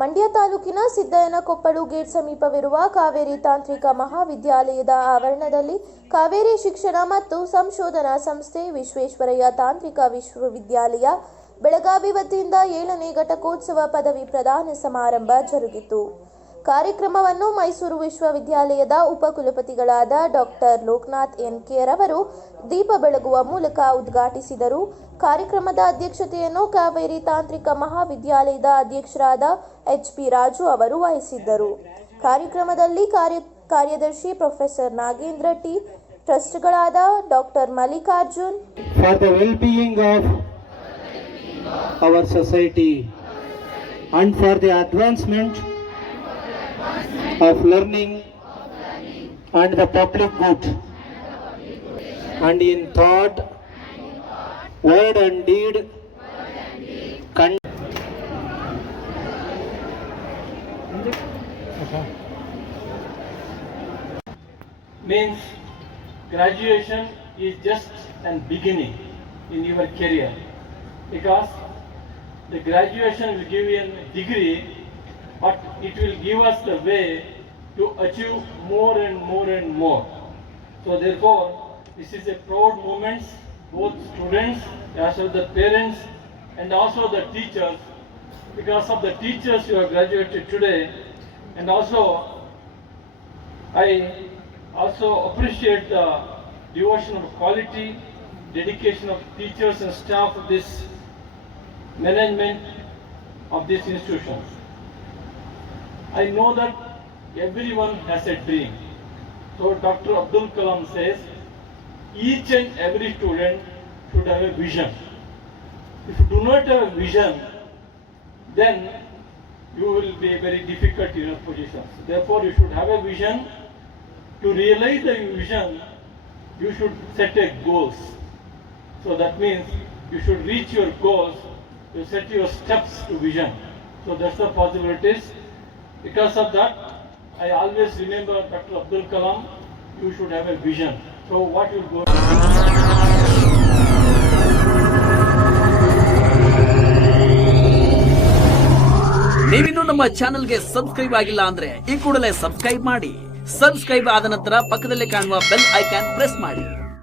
ಮಂಡ್ಯ ತಾಲೂಕಿನ ಸಿದ್ದಯ್ಯನಕೊಪ್ಪಲು ಗೇಟ್ ಸಮೀಪವಿರುವ ಕಾವೇರಿ ತಾಂತ್ರಿಕ ಮಹಾವಿದ್ಯಾಲಯದ ಆವರಣದಲ್ಲಿ ಕಾವೇರಿ ಶಿಕ್ಷಣ ಮತ್ತು ಸಂಶೋಧನಾ ಸಂಸ್ಥೆ ವಿಶ್ವೇಶ್ವರಯ್ಯ ತಾಂತ್ರಿಕ ವಿಶ್ವವಿದ್ಯಾಲಯ ಬೆಳಗಾವಿ ವತಿಯಿಂದ 7ನೇ ಘಟಕೋತ್ಸವ ಪದವಿ ಪ್ರದಾನ ಸಮಾರಂಭ ಜರುಗಿತು. ಕಾರ್ಯಕ್ರಮವನ್ನು ಮೈಸೂರು ವಿಶ್ವವಿದ್ಯಾಲಯದ ಉಪಕುಲಪತಿಗಳಾದ ಡಾಕ್ಟರ್ ಲೋಕನಾಥ್ ಎನ್.ಕೆ. ರವರು ದೀಪ ಬೆಳಗುವ ಮೂಲಕ ಉದ್ಘಾಟಿಸಿದರು. ಕಾರ್ಯಕ್ರಮದ ಅಧ್ಯಕ್ಷತೆಯನ್ನು ಕಾವೇರಿ ತಾಂತ್ರಿಕ ಮಹಾವಿದ್ಯಾಲಯದ ಅಧ್ಯಕ್ಷರಾದ ಎಚ್.ಪಿ. ರಾಜು ಅವರು ವಹಿಸಿದ್ದರು. ಕಾರ್ಯಕ್ರಮದಲ್ಲಿ ಕಾರ್ಯದರ್ಶಿ ಪ್ರೊಫೆಸರ್ ನಾಗೇಂದ್ರ ಟಿ, ಟ್ರಸ್ಟ್ಗಳಾದ doctor Mallikarjun for the well-being of our society and for the advancement of learning and the public good, and in thought, word and deed, means graduation is just an beginning in your career, because the graduation will give you a degree, but it will give us the way to achieve more and more and more. So therefore, this is a proud moment, both students as well as the parents and also the teachers. Because of the teachers you have graduated today, and also I also appreciate the devotion of quality, dedication of teachers and staff of this management of these institutions. I know that everyone has a dream. So Dr. Abdul Kalam says, each and every student should have a vision. If you do not have a vision, then you will be very difficult in your positions. Therefore, you should have a vision. To realize the vision, you should set a goals. So that means you should reach your goals. You set your steps to vision. So that's the possibilities. Because of that, I always remember Dr. Abdul Kalam, you should have a vision. So what you go. ನೀವಿನ್ನೂ ನಮ್ಮ ಚಾನೆಲ್ಗೆ subscribe ಆಗಿಲ್ಲ ಅಂದ್ರೆ ಈ ಕೂಡಲೇ subscribe ಮಾಡಿ. Subscribe ಆದ ನಂತರ ಪಕ್ಕದಲ್ಲಿ ಕಾಣುವ ಬೆಲ್ ಐಕಾನ್ ಪ್ರೆಸ್ ಮಾಡಿ.